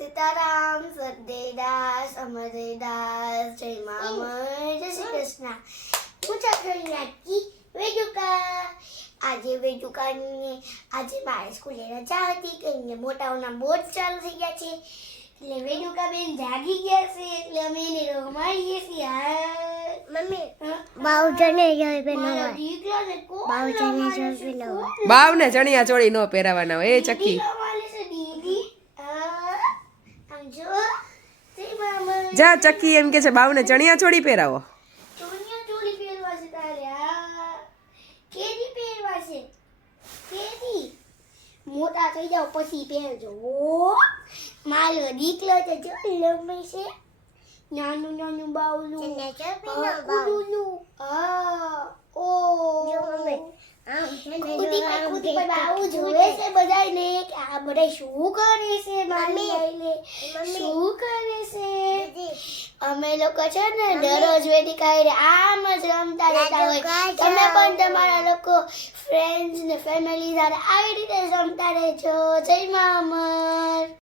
સીતારામ, સદેદાસ, અમરદાસ, જય મામર, જય શ્રી કૃષ્ણ. હું છોકરી નાખી વેજુકા. આજે વેજુકાની આજે મારે સ્કૂલે રજા હતી કે મોટાઓના બોર્ડ ચાલુ થઈ ગયા છે એટલે વેજુકા બેન જાગી ગયા છે એટલે અમે એને રમાડીએ છીએ. મમ્મી બાઉજને જોઈ પેનો બાઉજને જોઈ પેનો બાવને ચણિયા ચોળી નો પહેરાવાના હોય એ ચકી. જા ચકી એમ કે છે બાવને ચણિયા ચોળી પહેરાવો. મોટા થઈ જાવ પછી પહેરજો. મારો દીકરો તો જો લંબે છે, નાનું નાનું બાવલું બાવું જોવે છે બધાને કે આ બધા શું કરે છે, શું કરે છે. અમે લોકો છે ને દરરોજ વેદિકા આમ જ રમતા રહેતા હોય. તમે પણ તમારા લોકો ફ્રેન્ડ્સ ને ફેમિલી સાથે આવી રીતે રમતા રહેજો. જય મા અમર.